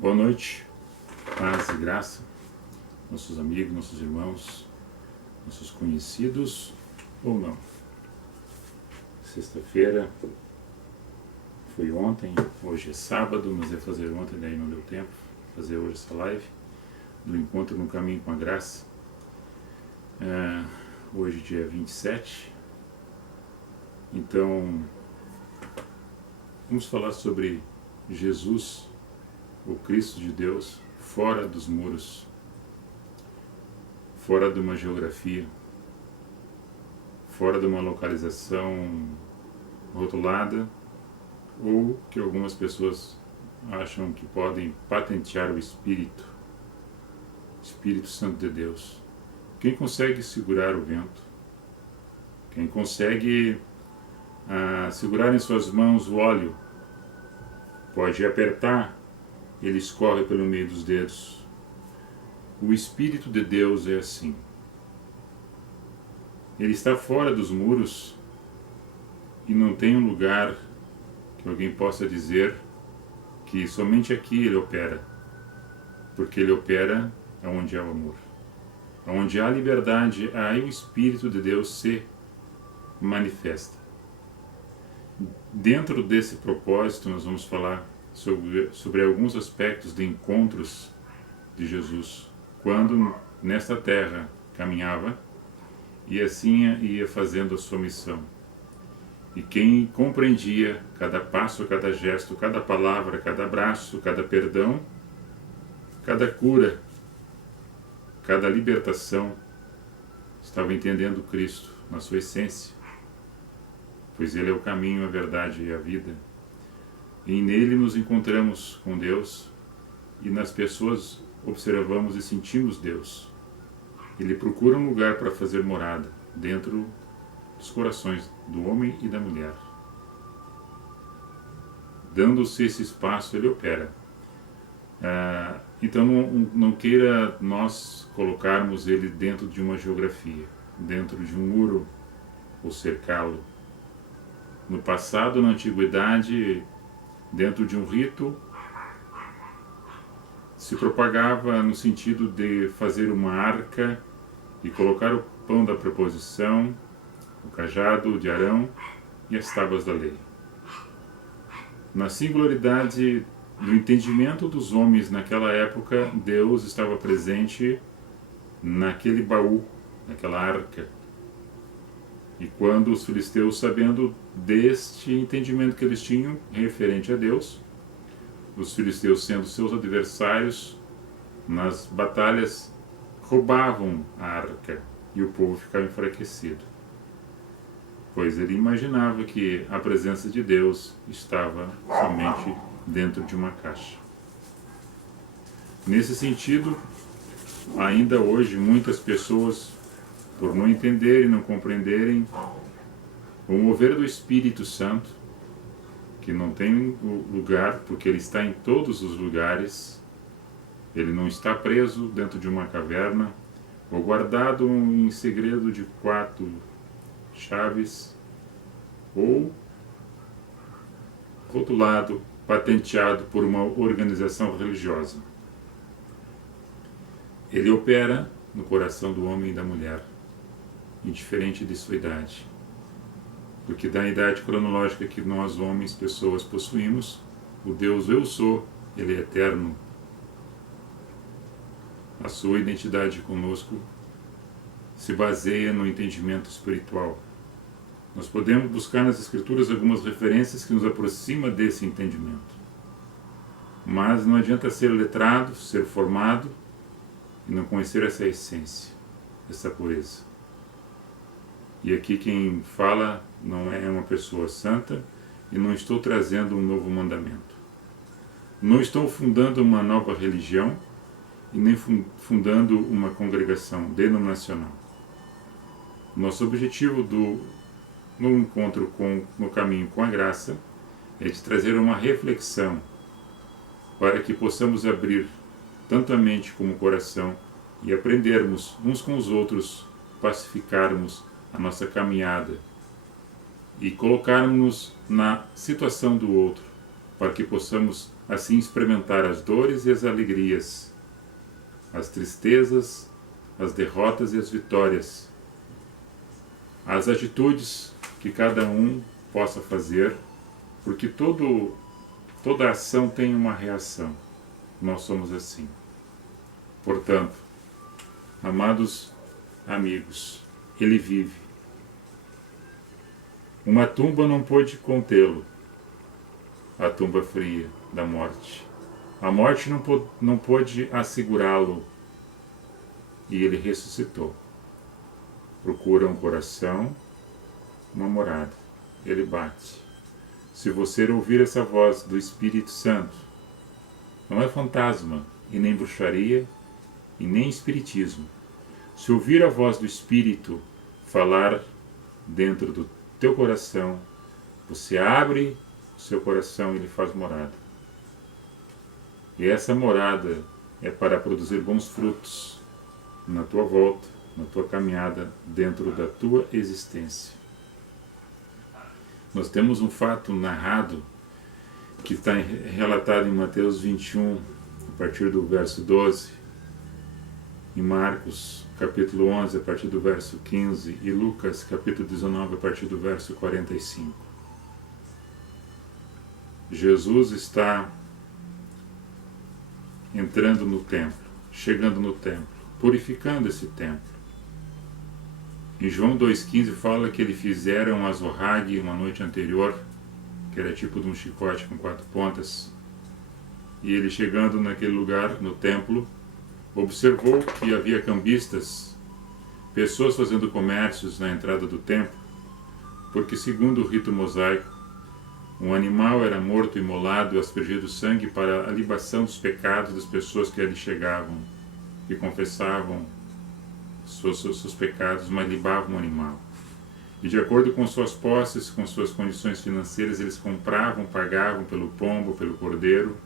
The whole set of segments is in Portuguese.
Boa noite, paz e graça, nossos amigos, nossos irmãos, nossos conhecidos ou não. Sexta-feira foi ontem, hoje é sábado, mas ia fazer ontem, daí não deu tempo. Fazer hoje essa live do Encontro no Caminho com a Graça. Hoje dia 27. Então, vamos falar sobre Jesus, o Cristo de Deus, fora dos muros, fora de uma geografia, fora de uma localização rotulada, ou que algumas pessoas acham que podem patentear o Espírito Santo de Deus. Quem consegue segurar o vento, quem consegue segurar em suas mãos o óleo, pode apertar, ele escorre pelo meio dos dedos. O Espírito de Deus é assim. Ele está fora dos muros e não tem um lugar que alguém possa dizer que somente aqui ele opera, porque ele opera onde há o amor. Onde há liberdade, aí o Espírito de Deus se manifesta. Dentro desse propósito, nós vamos falar sobre alguns aspectos de encontros de Jesus, quando nesta terra caminhava e assim ia fazendo a sua missão. E quem compreendia cada passo, cada gesto, cada palavra, cada abraço, cada perdão, cada cura, cada libertação, estava entendendo Cristo na sua essência, pois Ele é o caminho, a verdade e a vida. E nele nos encontramos com Deus e nas pessoas observamos e sentimos Deus. Ele procura um lugar para fazer morada dentro dos corações do homem e da mulher. Dando-se esse espaço, ele opera. Então não queira nós colocarmos ele dentro de uma geografia, dentro de um muro ou cercá-lo. No passado, na antiguidade, dentro de um rito, se propagava no sentido de fazer uma arca e colocar o pão da preposição, o cajado de Arão e as tábuas da lei. Na singularidade do entendimento dos homens naquela época, Deus estava presente naquele baú, naquela arca. E quando os filisteus, sabendo deste entendimento que eles tinham referente a Deus, os filisteus sendo seus adversários nas batalhas, roubavam a arca e o povo ficava enfraquecido, pois ele imaginava que a presença de Deus estava somente dentro de uma caixa. Nesse sentido, ainda hoje muitas pessoas, por não entenderem, não compreenderem o mover do Espírito Santo, que não tem lugar, porque ele está em todos os lugares, ele não está preso dentro de uma caverna, ou guardado em segredo de 4 chaves, ou rotulado, patenteado por uma organização religiosa. Ele opera no coração do homem e da mulher, indiferente de sua idade. Porque da idade cronológica que nós, homens, pessoas, possuímos, o Deus Eu Sou, Ele é eterno. A sua identidade conosco se baseia no entendimento espiritual. Nós podemos buscar nas Escrituras algumas referências que nos aproximam desse entendimento. Mas não adianta ser letrado, ser formado e não conhecer essa essência, essa pureza. E aqui quem fala não é uma pessoa santa e não estou trazendo um novo mandamento. Não estou fundando uma nova religião e nem fundando uma congregação denominacional. Nosso objetivo no encontro no caminho com a graça é de trazer uma reflexão para que possamos abrir tanto a mente como o coração e aprendermos uns com os outros, pacificarmos a nossa caminhada e colocarmos-nos na situação do outro, para que possamos assim experimentar as dores e as alegrias, as tristezas, as derrotas e as vitórias, as atitudes que cada um possa fazer, porque toda ação tem uma reação. Nós somos assim. Portanto, amados amigos, ele vive. Uma tumba não pôde contê-lo, a tumba fria da morte. A morte não pôde assegurá-lo, e ele ressuscitou. Procura um coração, uma morada. Ele bate. Se você ouvir essa voz do Espírito Santo, não é fantasma, e nem bruxaria, e nem espiritismo. Se ouvir a voz do Espírito falar dentro do teu coração, você abre o seu coração e ele faz morada. E essa morada é para produzir bons frutos na tua volta, na tua caminhada, dentro da tua existência. Nós temos um fato narrado que está relatado em Mateus 21, a partir do verso 12, em Marcos, capítulo 11, a partir do verso 15, e Lucas, capítulo 19, a partir do verso 45. Jesus está entrando no templo, chegando no templo, purificando esse templo. Em João 2,15 fala que ele fizera um azorrague uma noite anterior, que era tipo de um chicote com 4 pontas, e ele chegando naquele lugar, no templo, observou que havia cambistas, pessoas fazendo comércios na entrada do templo, porque segundo o rito mosaico, um animal era morto e imolado e aspergido sangue para a libação dos pecados das pessoas que ali chegavam e confessavam seus pecados, mas libavam o animal. E de acordo com suas posses, com suas condições financeiras, eles compravam, pagavam pelo pombo, pelo cordeiro,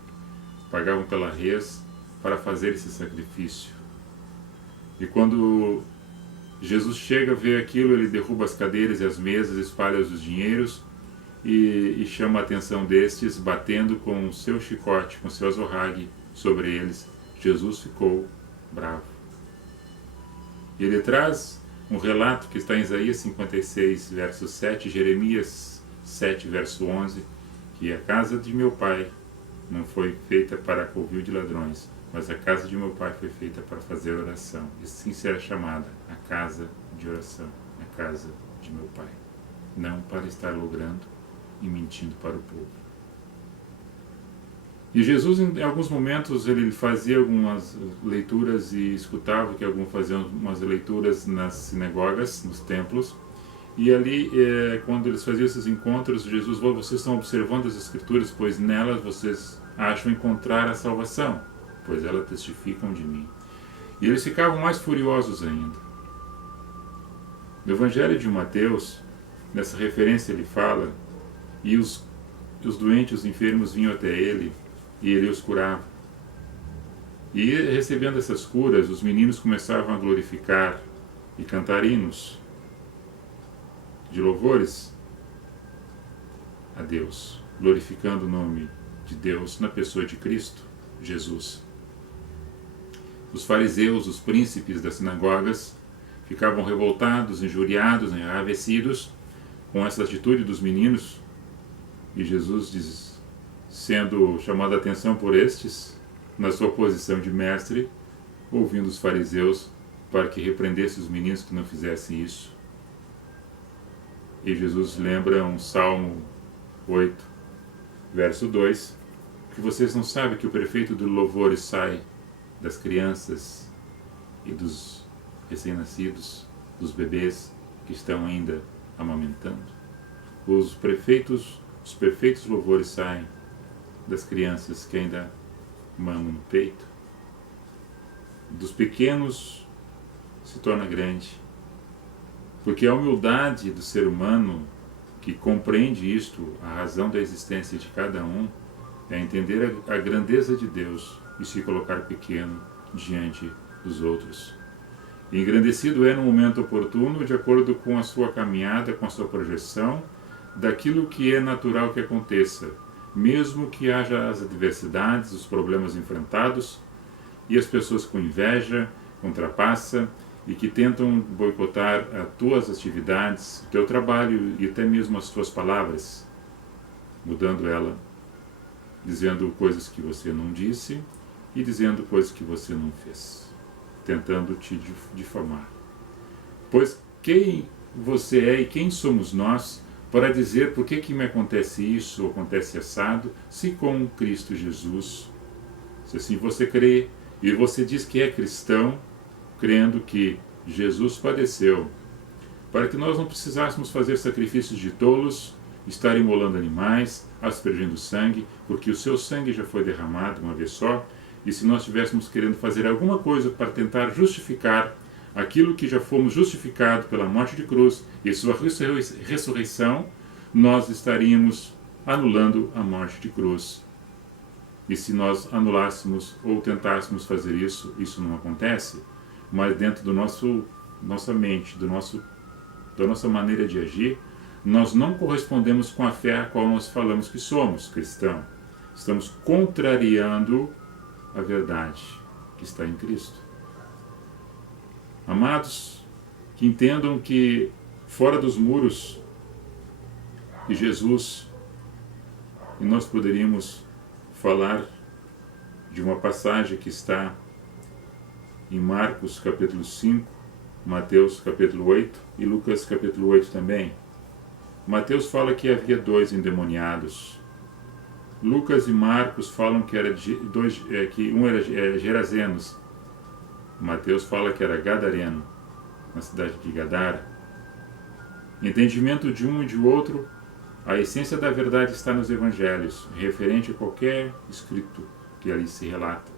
pagavam pela res, para fazer esse sacrifício. E quando Jesus chega, vê aquilo, ele derruba as cadeiras e as mesas, espalha os dinheiros e chama a atenção destes, batendo com o seu chicote, com o seu azorrague sobre eles. Jesus ficou bravo. E ele traz um relato que está em Isaías 56, verso 7, Jeremias 7, verso 11, que a casa de meu pai não foi feita para covil de ladrões, mas a casa de meu pai foi feita para fazer oração. E assim será chamada a casa de oração, a casa de meu pai. Não para estar logrando e mentindo para o povo. E Jesus, em alguns momentos, ele fazia algumas leituras e escutava que alguns faziam umas leituras nas sinagogas, nos templos. E ali, quando eles faziam esses encontros, Jesus falou: vocês estão observando as Escrituras, pois nelas vocês acham encontrar a salvação, pois elas testificam de mim. E eles ficavam mais furiosos ainda. No Evangelho de Mateus, nessa referência ele fala, e os doentes, os enfermos vinham até ele, e ele os curava. E recebendo essas curas, os meninos começavam a glorificar e cantar hinos de louvores a Deus, glorificando o nome de Deus na pessoa de Cristo, Jesus. Os fariseus, os príncipes das sinagogas, ficavam revoltados, injuriados, enraivecidos com essa atitude dos meninos, e Jesus diz, sendo chamado a atenção por estes, na sua posição de mestre, ouvindo os fariseus para que repreendesse os meninos que não fizessem isso. E Jesus lembra um Salmo 8, verso 2, que vocês não sabem que o prefeito do louvor sai das crianças e dos recém-nascidos, dos bebês que estão ainda amamentando? Os perfeitos louvores saem das crianças que ainda mamam no peito. Dos pequenos se torna grande. Porque a humildade do ser humano, que compreende isto, a razão da existência de cada um, é entender a grandeza de Deus e se colocar pequeno diante dos outros. E engrandecido é no momento oportuno, de acordo com a sua caminhada, com a sua projeção, daquilo que é natural que aconteça, mesmo que haja as adversidades, os problemas enfrentados e as pessoas com inveja, com trapaça e que tentam boicotar as tuas atividades, o teu trabalho e até mesmo as tuas palavras, mudando ela, dizendo coisas que você não disse e dizendo coisas que você não fez, tentando te difamar. Pois quem você é e quem somos nós para dizer por que me acontece isso ou acontece assado, se com Cristo Jesus, se assim você crê e você diz que é cristão, crendo que Jesus padeceu, para que nós não precisássemos fazer sacrifícios de tolos, estar imolando animais, aspergindo sangue, porque o seu sangue já foi derramado uma vez só, e se nós estivéssemos querendo fazer alguma coisa para tentar justificar aquilo que já fomos justificados pela morte de cruz e sua ressurreição, nós estaríamos anulando a morte de cruz. E se nós anulássemos ou tentássemos fazer isso, isso não acontece, mas dentro do nossa mente, da nossa maneira de agir, nós não correspondemos com a fé a qual nós falamos que somos cristãos. Estamos contrariando a verdade que está em Cristo. Amados, que entendam que fora dos muros de Jesus, e nós poderíamos falar de uma passagem que está em Marcos capítulo 5, Mateus capítulo 8 e Lucas capítulo 8 também. Mateus fala que havia 2 endemoniados. Lucas e Marcos falam que um era Gerazenos. Mateus fala que era Gadareno, na cidade de Gadara. Entendimento de um e de outro, a essência da verdade está nos evangelhos, referente a qualquer escrito que ali se relata.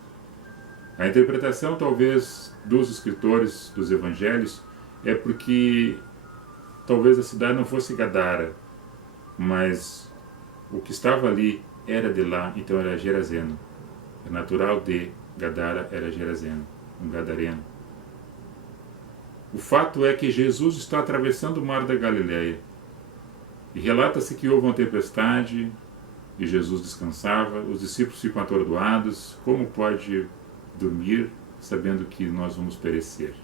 A interpretação, talvez, dos escritores dos evangelhos é porque talvez a cidade não fosse Gadara, mas o que estava ali era de lá, então era Gerazeno. O natural de Gadara era Gerazeno, um gadareno. O fato é que Jesus está atravessando o mar da Galileia. E relata-se que houve uma tempestade e Jesus descansava. Os discípulos ficam atordoados. Como pode dormir sabendo que nós vamos perecer?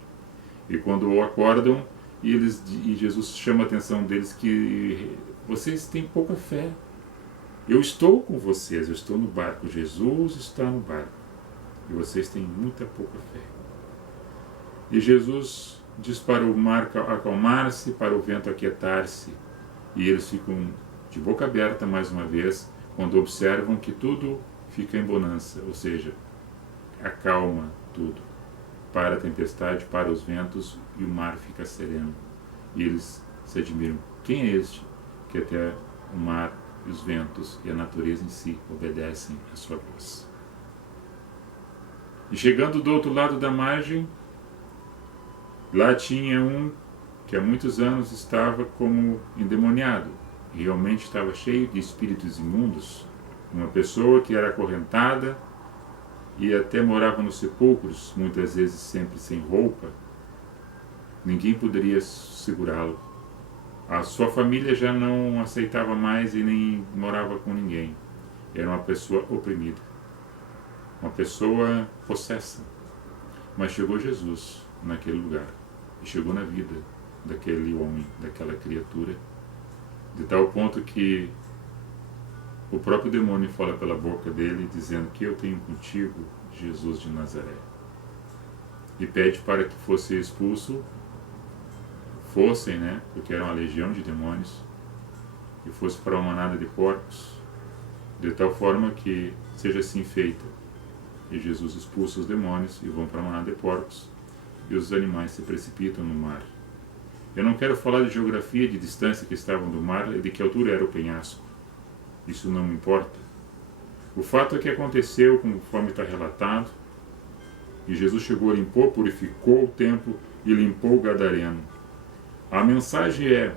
E quando o acordam, e Jesus chama a atenção deles que vocês têm pouca fé. Eu estou com vocês, eu estou no barco. Jesus está no barco. E vocês têm muita pouca fé. E Jesus diz para o mar acalmar-se, para o vento aquietar-se. E eles ficam de boca aberta mais uma vez, quando observam que tudo fica em bonança, ou seja, acalma tudo. Para a tempestade, para os ventos, e o mar fica sereno. E eles se admiram. Quem é este que até o mar e os ventos e a natureza em si obedecem à sua voz? E chegando do outro lado da margem, lá tinha um que há muitos anos estava como endemoniado, e realmente estava cheio de espíritos imundos, uma pessoa que era acorrentada e até morava nos sepulcros, muitas vezes sempre sem roupa. Ninguém poderia segurá-lo. A sua família já não aceitava mais e nem morava com ninguém. Era uma pessoa oprimida, uma pessoa possessa. Mas chegou Jesus naquele lugar, e chegou na vida daquele homem, daquela criatura, de tal ponto que o próprio demônio fala pela boca dele, dizendo que eu tenho contigo, Jesus de Nazaré. E pede para que fosse expulso, porque era uma legião de demônios, e fosse para uma manada de porcos, de tal forma que seja assim feita. E Jesus expulsa os demônios e vão para a manada de porcos, e os animais se precipitam no mar. Eu não quero falar de geografia, de distância que estavam do mar e de que altura era o penhasco. Isso não me importa. O fato é que aconteceu conforme está relatado, e Jesus chegou, limpou, purificou o templo e limpou o gadareno. A mensagem é: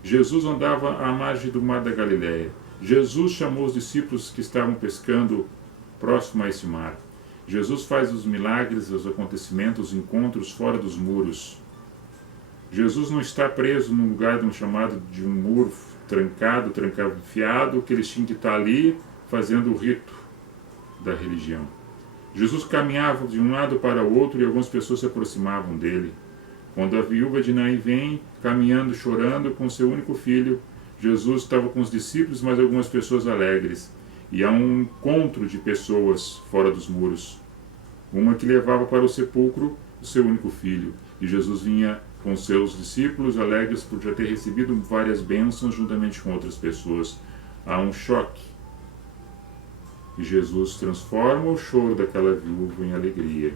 Jesus andava à margem do mar da Galileia. Jesus chamou os discípulos que estavam pescando próximo a esse mar. Jesus faz os milagres, os acontecimentos, os encontros fora dos muros. Jesus não está preso num lugar chamado de um muro trancafiado, que eles tinham que estar ali fazendo o rito da religião. Jesus caminhava de um lado para o outro e algumas pessoas se aproximavam dele. Quando a viúva de Naim vem, caminhando, chorando, com seu único filho, Jesus estava com os discípulos, mas algumas pessoas alegres. E há um encontro de pessoas fora dos muros. Uma que levava para o sepulcro o seu único filho. E Jesus vinha com seus discípulos alegres por já ter recebido várias bênçãos juntamente com outras pessoas. Há um choque. E Jesus transforma o choro daquela viúva em alegria.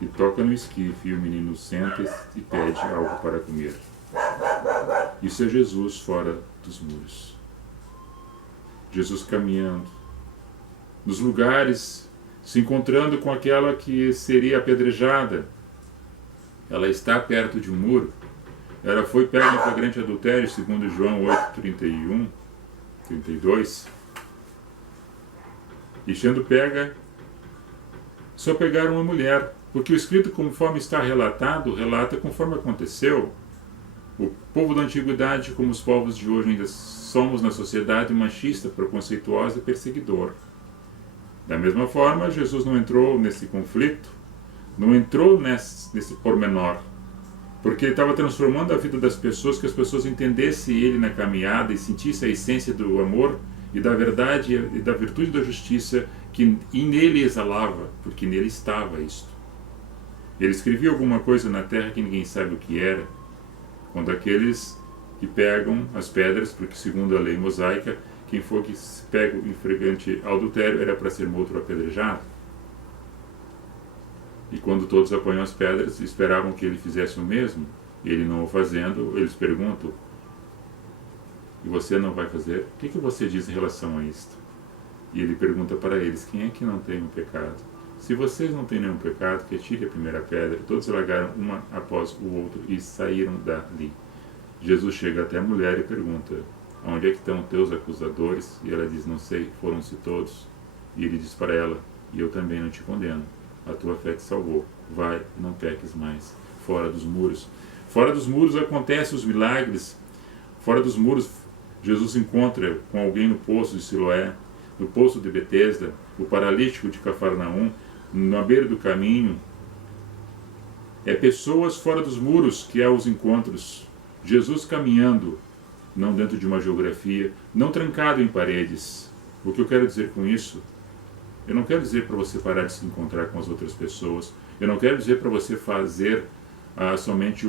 E toca no esquife e o menino senta e pede algo para comer. Isso é Jesus fora dos muros. Jesus caminhando nos lugares, se encontrando com aquela que seria apedrejada. Ela está perto de um muro. Ela foi pega em flagrante adultério, segundo João 8:31, 32. E sendo pega, só pegaram uma mulher, porque o escrito, conforme está relatado, relata conforme aconteceu. O povo da antiguidade, como os povos de hoje, ainda somos na sociedade machista, preconceituosa e perseguidor. Da mesma forma, Jesus não entrou nesse conflito, não entrou nesse pormenor, porque ele estava transformando a vida das pessoas, que as pessoas entendessem ele na caminhada e sentissem a essência do amor e da verdade e da virtude da justiça que nele exalava, porque nele estava isto. Ele escrevia alguma coisa na terra que ninguém sabe o que era, quando aqueles que pegam as pedras, porque segundo a lei mosaica, quem for que se pega em flagrante adultério era para ser morto ou apedrejado. E quando todos apanham as pedras, esperavam que ele fizesse o mesmo, e ele não o fazendo, eles perguntam: e você não vai fazer? O que você diz em relação a isto? E ele pergunta para eles: quem é que não tem um pecado? Se vocês não têm nenhum pecado, que atire a primeira pedra. Todos largaram uma após o outro e saíram dali. Jesus chega até a mulher e pergunta: onde é que estão teus acusadores? E ela diz: não sei, foram-se todos. E ele diz para ela: e eu também não te condeno. A tua fé te salvou. Vai, não peques mais. Fora dos muros. Fora dos muros acontecem os milagres. Fora dos muros, Jesus se encontra com alguém no poço de Siloé, no poço de Betesda, o paralítico de Cafarnaum, na beira do caminho. É pessoas fora dos muros que há os encontros. Jesus caminhando, não dentro de uma geografia, não trancado em paredes. O que eu quero dizer com isso? Eu não quero dizer para você parar de se encontrar com as outras pessoas. Eu não quero dizer para você fazer somente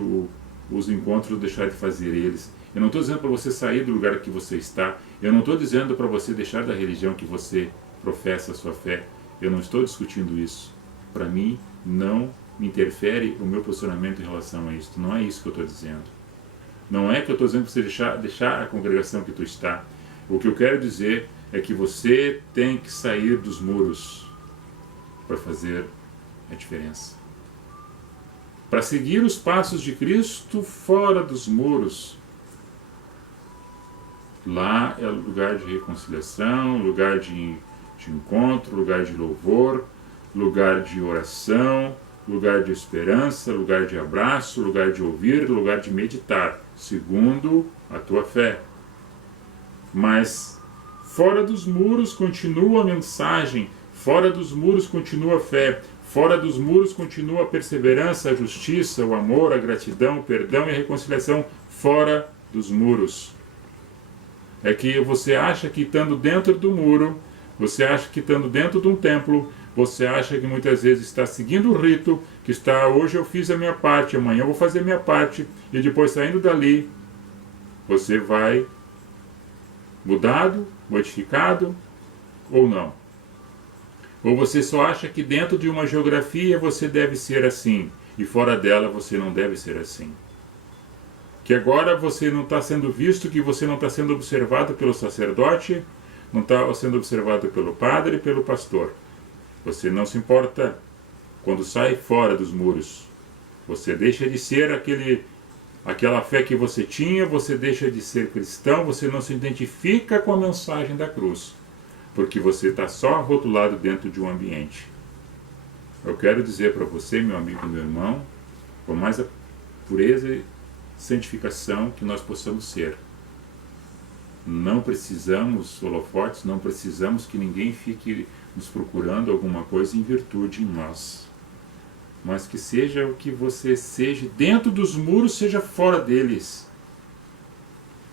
os encontros, deixar de fazer eles. Eu não estou dizendo para você sair do lugar que você está. Eu não estou dizendo para você deixar da religião que você professa a sua fé. Eu não estou discutindo isso. Para mim, não me interfere o meu posicionamento em relação a isso. Não é isso que eu estou dizendo. Não é que eu estou dizendo para você deixar a congregação que tu está. O que eu quero dizer é que você tem que sair dos muros para fazer a diferença. Para seguir os passos de Cristo fora dos muros. Lá é lugar de reconciliação, lugar de encontro, lugar de louvor, lugar de oração, lugar de esperança, lugar de abraço, lugar de ouvir, lugar de meditar, segundo a tua fé. Mas fora dos muros continua a mensagem, fora dos muros continua a fé, fora dos muros continua a perseverança, a justiça, o amor, a gratidão, o perdão e a reconciliação, fora dos muros. É que você acha que estando dentro do muro, você acha que estando dentro de um templo, você acha que muitas vezes está seguindo o rito, que está, hoje eu fiz a minha parte, amanhã eu vou fazer a minha parte, e depois saindo dali, você vai mudado, modificado ou não. Ou você só acha que dentro de uma geografia você deve ser assim, e fora dela você não deve ser assim. Que agora você não está sendo visto, que você não está sendo observado pelo sacerdote, não está sendo observado pelo padre e pelo pastor. Você não se importa quando sai fora dos muros. Você deixa de ser aquela fé que você tinha, você deixa de ser cristão, você não se identifica com a mensagem da cruz, porque você está só rotulado dentro de um ambiente. Eu quero dizer para você, meu amigo, meu irmão, com mais a pureza e santificação que nós possamos ser. Não precisamos holofotes, não precisamos que ninguém fique nos procurando alguma coisa em virtude em nós. Mas que seja o que você seja, dentro dos muros, seja fora deles.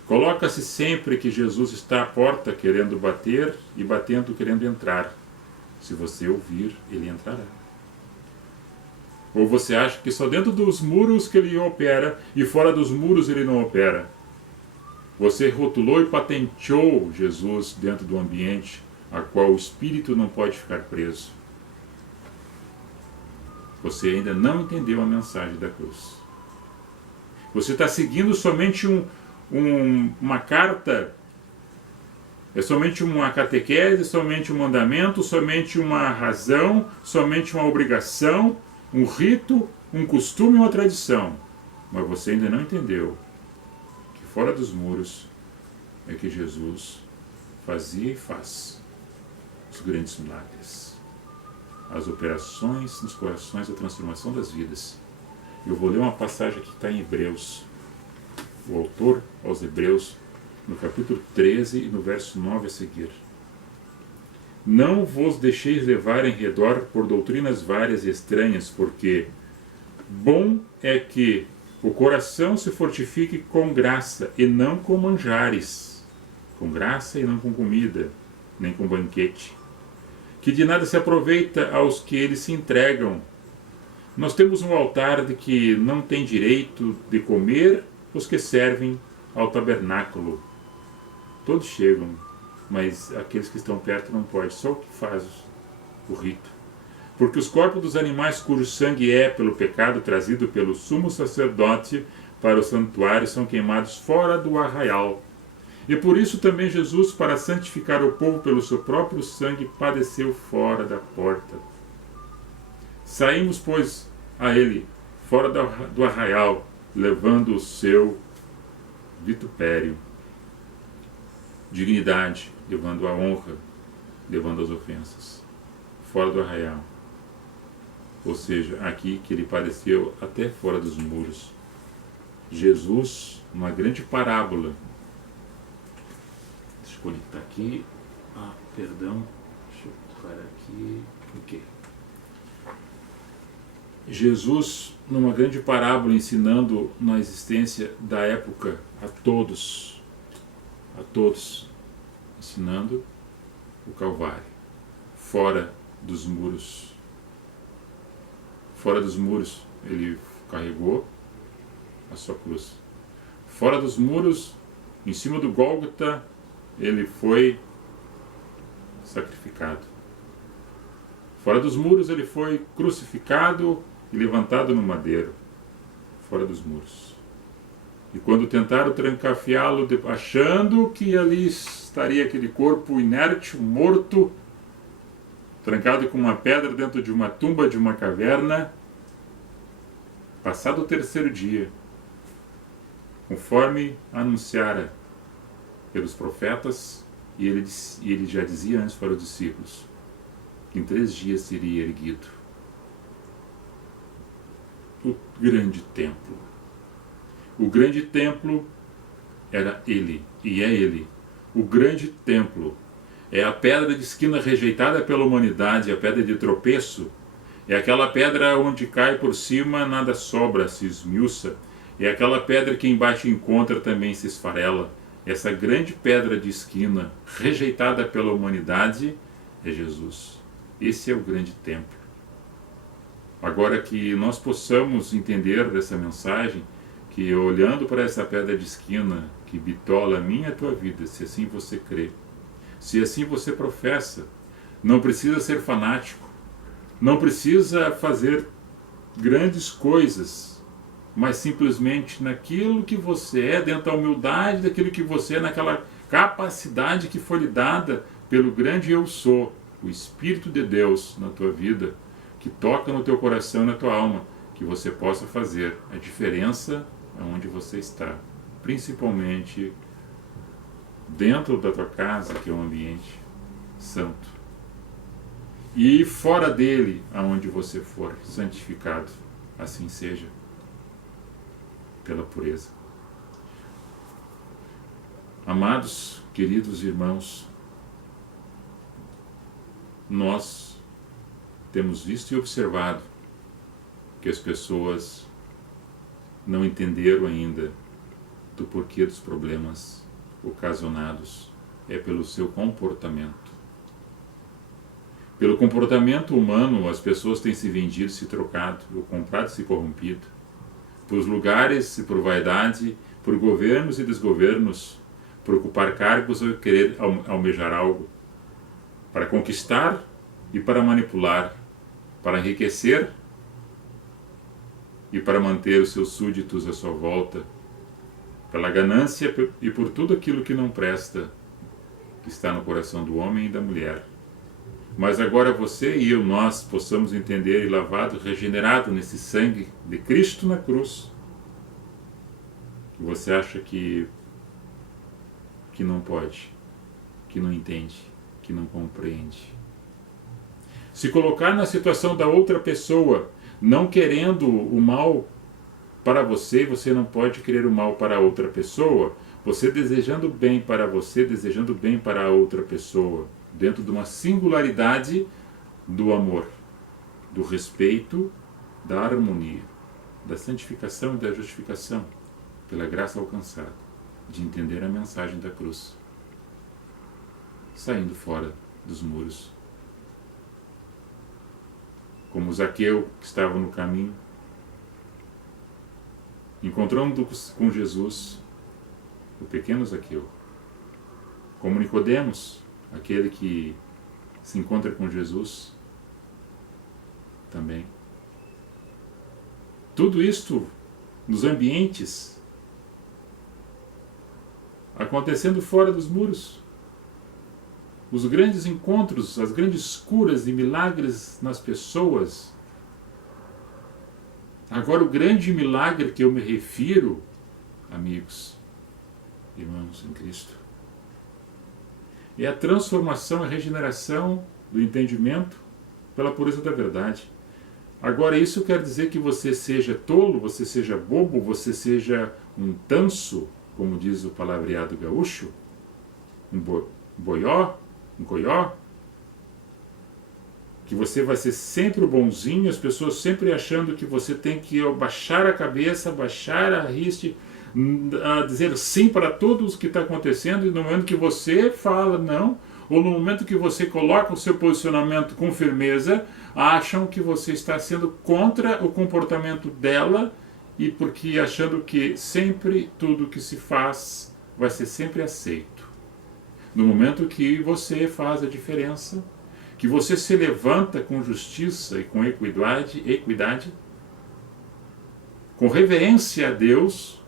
Coloca-se sempre que Jesus está à porta querendo bater e batendo querendo entrar. Se você ouvir, ele entrará. Ou você acha que só dentro dos muros que ele opera e fora dos muros ele não opera? Você rotulou e patenteou Jesus dentro do ambiente a qual o espírito não pode ficar preso. Você ainda não entendeu a mensagem da cruz. Você está seguindo somente uma carta, é somente uma catequese, somente um mandamento, somente uma razão, somente uma obrigação, um rito, um costume e uma tradição. Mas você ainda não entendeu que fora dos muros é que Jesus fazia e faz os grandes milagres, as operações nos corações, a transformação das vidas. Eu vou ler uma passagem que está em Hebreus. O autor aos Hebreus, no capítulo 13 e no verso 9 a seguir. Não vos deixeis levar em redor por doutrinas várias e estranhas, porque bom é que o coração se fortifique com graça e não com manjares, com graça e não com comida, nem com banquete, que de nada se aproveita aos que eles se entregam. Nós temos um altar de que não tem direito de comer os que servem ao tabernáculo. Todos chegam, mas aqueles que estão perto não podem, só o que faz o rito. Porque os corpos dos animais cujo sangue é, pelo pecado trazido pelo sumo sacerdote para o santuário, são queimados fora do arraial. E por isso também Jesus, para santificar o povo pelo seu próprio sangue, padeceu fora da porta. Saímos, pois, a ele, fora do arraial, levando o seu vitupério, dignidade, levando a honra, levando as ofensas, fora do arraial. Ou seja, aqui que ele padeceu até fora dos muros. Jesus, numa grande parábola, deixa eu conectar aqui, perdão, deixa eu parar aqui, ok. Jesus, numa grande parábola, ensinando na existência da época a todos, ensinando o Calvário, fora dos muros. Fora dos muros, ele carregou a sua cruz. Fora dos muros, em cima do Gólgota, ele foi sacrificado. Fora dos muros, ele foi crucificado e levantado no madeiro. Fora dos muros. E quando tentaram trancafiá-lo, achando que ali estaria aquele corpo inerte, morto, trancado com uma pedra dentro de uma tumba de uma caverna, passado o terceiro dia, conforme anunciara pelos profetas, e ele já dizia antes para os discípulos, que em 3 dias seria erguido o grande templo. O grande templo era ele, e é ele. O grande templo é a pedra de esquina rejeitada pela humanidade, a pedra de tropeço. É aquela pedra onde cai por cima, nada sobra, se esmiuça. É aquela pedra que embaixo encontra, também se esfarela. Essa grande pedra de esquina, rejeitada pela humanidade, é Jesus. Esse é o grande templo. Agora que nós possamos entender dessa mensagem, que olhando para essa pedra de esquina, que bitola a minha e a tua vida, se assim você crê, se assim você professa, não precisa ser fanático, não precisa fazer grandes coisas, mas simplesmente naquilo que você é, dentro da humildade daquilo que você é, naquela capacidade que foi lhe dada pelo grande Eu Sou, o Espírito de Deus na tua vida, que toca no teu coração e na tua alma, que você possa fazer a diferença onde você está, principalmente dentro da tua casa, que é um ambiente santo, e fora dele, aonde você for santificado, assim seja, pela pureza. Amados, Queridos irmãos, nós temos visto e observado que as pessoas não entenderam ainda do porquê dos problemas ocasionados pelo seu comportamento. Pelo comportamento humano, as pessoas têm se vendido, se trocado, ou comprado e se corrompido, por lugares e por vaidade, por governos e desgovernos, por ocupar cargos ou querer almejar algo, para conquistar e para manipular, para enriquecer e para manter os seus súditos à sua volta, pela ganância e por tudo aquilo que não presta, que está no coração do homem e da mulher. Mas agora você e eu, nós, possamos entender e lavado, regenerado nesse sangue de Cristo na cruz, que você acha que não pode, que não entende, que não compreende. Se colocar na situação da outra pessoa, não querendo o mal para você, você não pode querer o mal para a outra pessoa, você desejando bem para você, desejando bem para a outra pessoa, dentro de uma singularidade do amor, do respeito, da harmonia, da santificação e da justificação, pela graça alcançada, de entender a mensagem da cruz, saindo fora dos muros. Como Zaqueu, que estava no caminho, encontrando com Jesus, o pequeno Zaqueu. Como Nicodemos, aquele que se encontra com Jesus também. Tudo isto nos ambientes, acontecendo fora dos muros. Os grandes encontros, as grandes curas e milagres nas pessoas. Agora, o grande milagre que eu me refiro, amigos, irmãos em Cristo, é a transformação, a regeneração do entendimento pela pureza da verdade. Agora, isso quer dizer que você seja tolo, você seja bobo, você seja um tanso, como diz o palavreado gaúcho, um boió, um coió, que você vai ser sempre o bonzinho, as pessoas sempre achando que você tem que baixar a cabeça, baixar a riste, a dizer sim para tudo o que está acontecendo, e no momento que você fala não, ou no momento que você coloca o seu posicionamento com firmeza, acham que você está sendo contra o comportamento dela, e porque achando que sempre tudo que se faz vai ser sempre aceito. No momento que você faz a diferença, que você se levanta com justiça e com equidade, com reverência a Deus,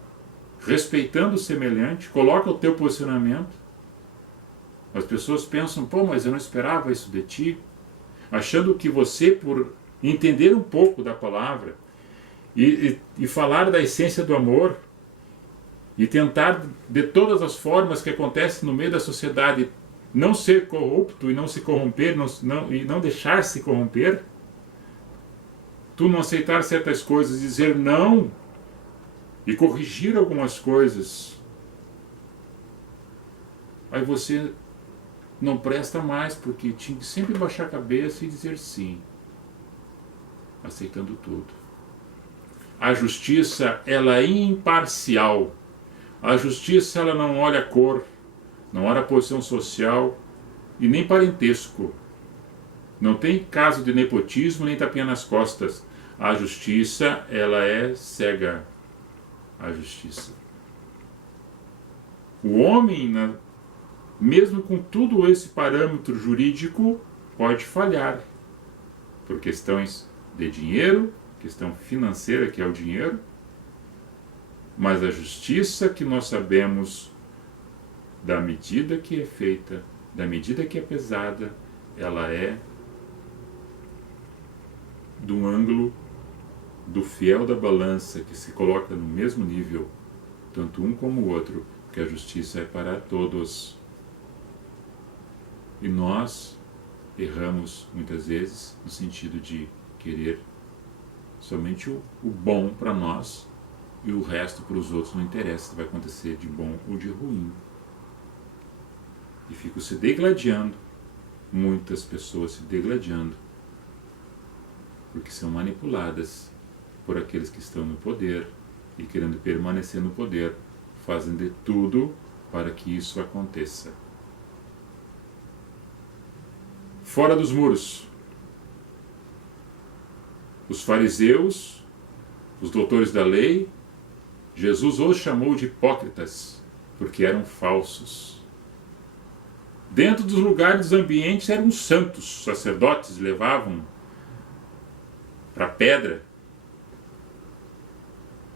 respeitando o semelhante, coloca o teu posicionamento. As pessoas pensam, mas eu não esperava isso de ti, achando que você, por entender um pouco da palavra e falar da essência do amor, e tentar, de todas as formas que acontecem no meio da sociedade, não ser corrupto e não se corromper, e não deixar se corromper, tu não aceitar certas coisas, dizer não e corrigir algumas coisas, aí você não presta mais, porque tinha que sempre baixar a cabeça e dizer sim, aceitando tudo. A justiça, ela é imparcial. A justiça, ela não olha a cor, não olha a posição social e nem parentesco. Não tem caso de nepotismo nem tapinha nas costas. A justiça, ela é cega. A justiça. O homem, mesmo com todo esse parâmetro jurídico, pode falhar por questões de dinheiro, questão financeira, que é o dinheiro, mas a justiça que nós sabemos, da medida que é feita, da medida que é pesada, ela é do ângulo do fiel da balança, que se coloca no mesmo nível, tanto um como o outro, porque a justiça é para todos. E nós erramos muitas vezes no sentido de querer somente o bom para nós, e o resto para os outros não interessa se vai acontecer de bom ou de ruim. e ficam se degladiando, muitas pessoas se degladiando, porque são manipuladas por aqueles que estão no poder e querendo permanecer no poder, fazem de tudo para que isso aconteça. Fora dos muros, os fariseus, os doutores da lei, Jesus os chamou de hipócritas, porque eram falsos. Dentro dos lugares, dos ambientes, eram santos. Os sacerdotes levavam para a pedra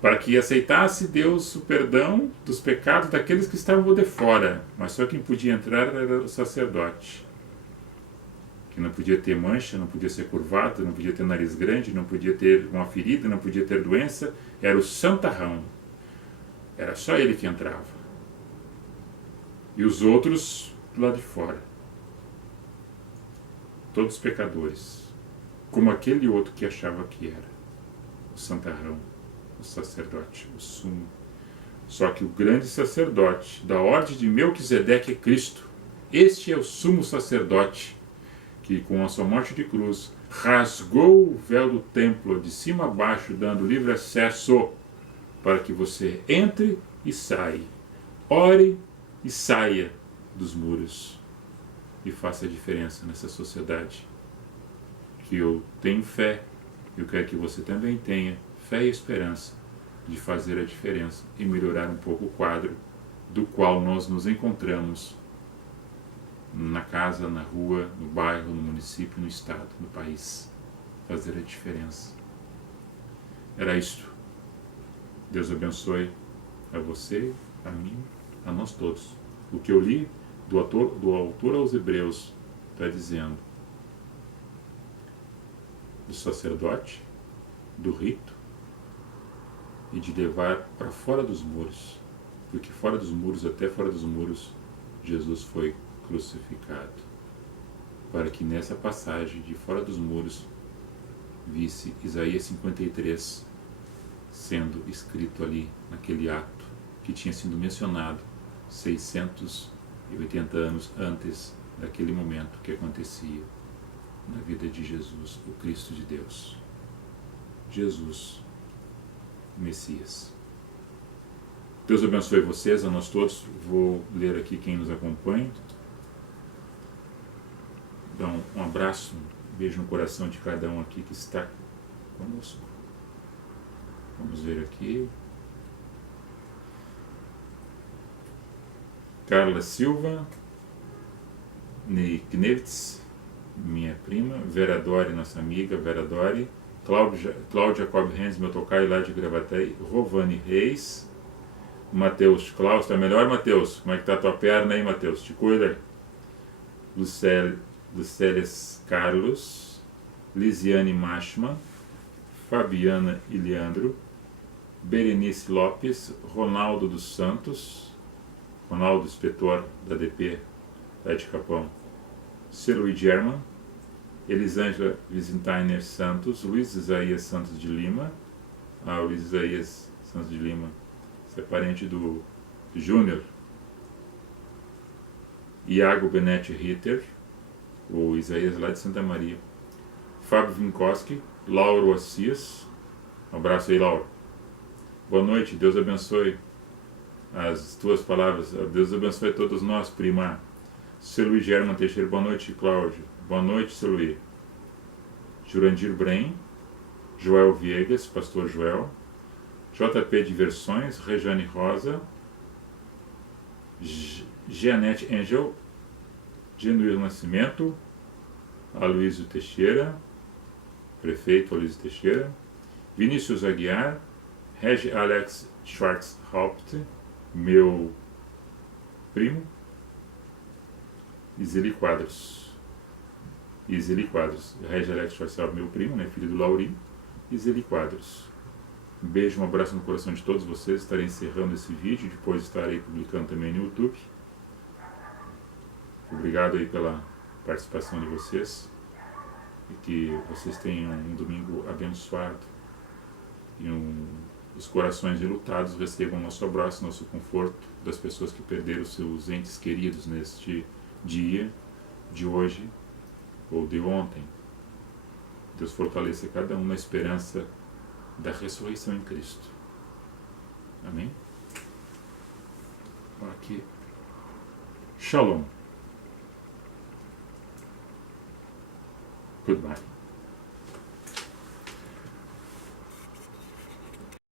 para que aceitasse Deus o perdão dos pecados daqueles que estavam de fora. Mas só quem podia entrar era o sacerdote, que não podia ter mancha, não podia ser curvado, não podia ter nariz grande, não podia ter uma ferida, não podia ter doença. Era o santarrão. Era só ele que entrava. E os outros lá de fora. Todos pecadores. Como aquele outro que achava que era o santarrão, o sacerdote, o sumo. Só que o grande sacerdote da ordem de Melquisedeque é Cristo. Este é o sumo sacerdote que, com a sua morte de cruz, rasgou o véu do templo de cima a baixo, dando livre acesso para que você entre e saia, ore e saia dos muros e faça a diferença nessa sociedade. Que eu tenho fé, eu quero que você também tenha fé e esperança de fazer a diferença e melhorar um pouco o quadro do qual nós nos encontramos na casa, na rua, no bairro, no município, no estado, no país. Fazer a diferença. Era isto. Deus abençoe a você, a mim, a nós todos. O que eu li do autor aos Hebreus está dizendo do sacerdote, do rito e de levar para fora dos muros, porque fora dos muros, até fora dos muros, Jesus foi crucificado, para que nessa passagem de fora dos muros visse Isaías 53 sendo escrito ali naquele ato que tinha sido mencionado 680 anos antes daquele momento que acontecia na vida de Jesus, o Cristo de Deus. Jesus, o Messias. Deus abençoe vocês, a nós todos. Vou ler aqui quem nos acompanha. Então, um abraço, um beijo no coração de cada um aqui que está conosco. Vamos ver aqui. Carla Silva, Ney Knevitz, minha prima, Vera Dori, nossa amiga, Vera Dori, Cláudia Cobb Renz, meu tocaio lá de Gravataí, Rovani Reis, Matheus Klaus, tá melhor, Matheus? Como é que tá a tua perna aí, Matheus? Te cuida? Lucélias Carlos, Lisiane Machman, Fabiana Iliandro, Berenice Lopes, Ronaldo dos Santos, Ronaldo, inspetor da DP, lá de Capão, Celuí German, Elisângela Visentainer Santos, Luiz Isaías Santos de Lima, o Luiz Isaías Santos de Lima, esse é parente do Júnior, Iago Benetti Ritter, o Isaías lá de Santa Maria, Fábio Vinkoski, Lauro Assis, um abraço aí, Lauro. Boa noite, Deus abençoe as tuas palavras, Deus abençoe a todos nós, prima. Celuí German Teixeira, boa noite, Cláudio. Boa noite, Celuí. Jurandir Brem, Joel Viegas, pastor Joel, JP Diversões, Rejane Rosa, Jeanette Angel, Genuíno Nascimento, Aloysio Teixeira, prefeito Aloysio Teixeira, Vinícius Aguiar, Regi Alex Schwarzhaupt, meu primo, Iseli Quadros, Regi Alex Schwarzhaupt, meu primo, né, filho do Laurinho, Iseli Quadros. Um beijo, um abraço no coração de todos vocês. Estarei encerrando esse vídeo, depois estarei publicando também no YouTube. Obrigado aí pela participação de vocês e que vocês tenham um domingo abençoado e os corações relutados recebam nosso abraço, nosso conforto das pessoas que perderam seus entes queridos neste dia, de hoje ou de ontem. Deus fortaleça cada um na esperança da ressurreição em Cristo. Amém? Aqui. Shalom. Goodbye.